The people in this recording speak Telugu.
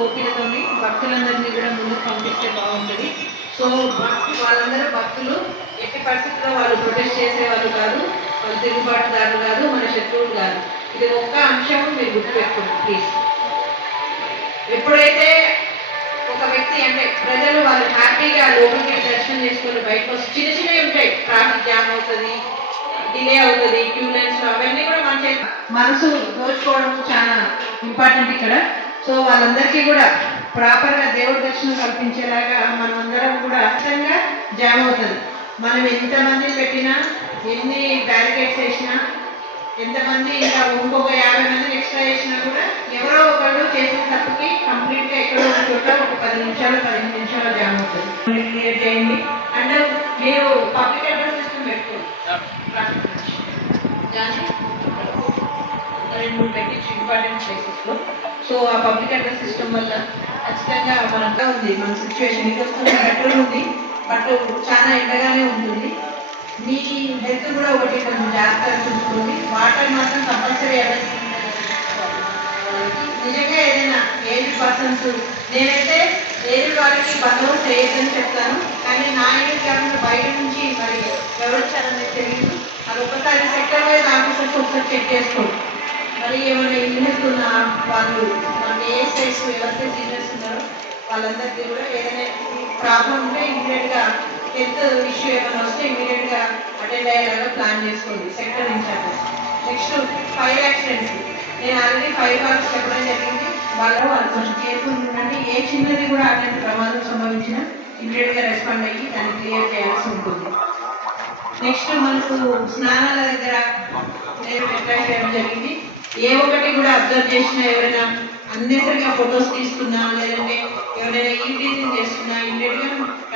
ఓపికతోని భక్తులందరినీ కూడా ముందుకు పంపిస్తే బాగుంటుంది. సో వాళ్ళందరూ భక్తులు ఎట్టి పరిస్థితుల్లో వాళ్ళు ప్రొటెస్ట్ చేసేవాళ్ళు కాదు, వాళ్ళు తిరుగుబాటుదారులు కాదు, మన శత్రువులు కాదు. ఇది ఒక్క అంశం మీరు గుర్తుపెట్టుకోండి ప్లీజ్. ఎప్పుడైతే ఒక వ్యక్తి అంటే ప్రజలు వాళ్ళు హ్యాపీగా లోపలికి దర్శనం చేసుకొని బయటకు వస్తే చిన్న చిన్నవి ఉంటాయి, ట్రాఫిక్ జామ్ అవుతుంది, డిలే అవుతుంది, క్యూ లైన్స్ అవన్నీ కూడా మన మనసు దోచుకోవడం చాలా ఇంపార్టెంట్ ఇక్కడ. సో వాళ్ళందరికీ కూడా ప్రాపర్గా దేవుడి దర్శనం కల్పించేలాగా మనం అందరం కూడా ఖచ్చితంగా జామ్ అవుతుంది. మనం ఎంతమంది పెట్టినా, ఎన్ని బ్యారికేడ్స్ వేసినా, ఎంతమంది ఇంకా ఇంకొక 50 మందిని ఎక్స్ట్రా చేసినా కూడా ఎవరో ఒకళ్ళు చేసిన తప్పుకి కంప్లీట్గా ఎక్కడో ఒక చోట ఒక 10 నిమిషాలు 15 నిమిషాలు జామ్ అవుతుంది. క్లియర్ చేయండి. అండ్ మీరు పబ్లిక్ అడ్రస్ సిస్టమ్ పెట్టుకోండి. రెండు పెట్టించి ఇంపార్టెంట్ ప్లేసెస్లో. సో ఆ పబ్లిక్ అడ్రస్ సిస్టమ్ వల్ల ఖచ్చితంగా మనకు ఉంది మన సిచ్యువేషన్. ఇది వస్తుంది బెటర్ ఉంది, బట్ చాలా ఎండగానే ఉంటుంది. మీ హెల్త్ కూడా ఒకటి కొంచెం జాగ్రత్తగా చూసుకోండి. వాటర్ మాత్రం కంపల్సరీ నిజంగా ఏదైనా ఏజ్డ్ పర్సన్స్, నేనైతే ఏజ్డ్ వాళ్ళకి బందోబస్తు చేయొద్దని చెప్తాను, కానీ నా ఏజ్ కాకుండా బయట నుంచి మరి ఎవరు వచ్చారనేది తెలియదు. అది ఒకసారి సెక్టర్ వైజ్ ఆఫీసర్స్ ఒకసారి చెక్ చేసుకోండి. మరి ఏమైనా ఇల్నెస్ ఉన్న వాళ్ళు, మన ఏఎస్ఐస్ ఎవరైతే సీనియర్స్ ఉన్నారో వాళ్ళందరికీ కూడా ఏదైనా ప్రాబ్లం ఉంటే ఇమీడియట్గా హెల్త్ ఇష్యూ ఏమైనా వస్తే ఇమీడియట్గా అటెండ్ అయ్యేలాగా ప్లాన్ చేసుకోండి sector in-charges. Next fire accidents, నేను ఆల్రెడీ 5 మార్క్స్ చెప్పడం జరిగింది. వాళ్ళు కొంచెం కేర్ఫుల్ ఉండండి. ఏ చిన్నది కూడా అట్లాంటి ప్రమాదం సంభవించినా ఇమీడియట్గా రెస్పాండ్ అయ్యి దాన్ని క్లియర్ చేయాల్సి ఉంటుంది. నెక్స్ట్ మనకు స్నానాల దగ్గర నేను అట్రాక్ట్ చేయడం జరిగింది. ఏ ఒకటి కూడా అబ్జర్వ్ చేసినా, ఎవరైనా అన్నెసరిగా ఫొటోస్ తీసుకున్నా, లేదంటే ఎవరైనా ఈటీజింగ్ చేస్తున్నా ఇమీడియట్గా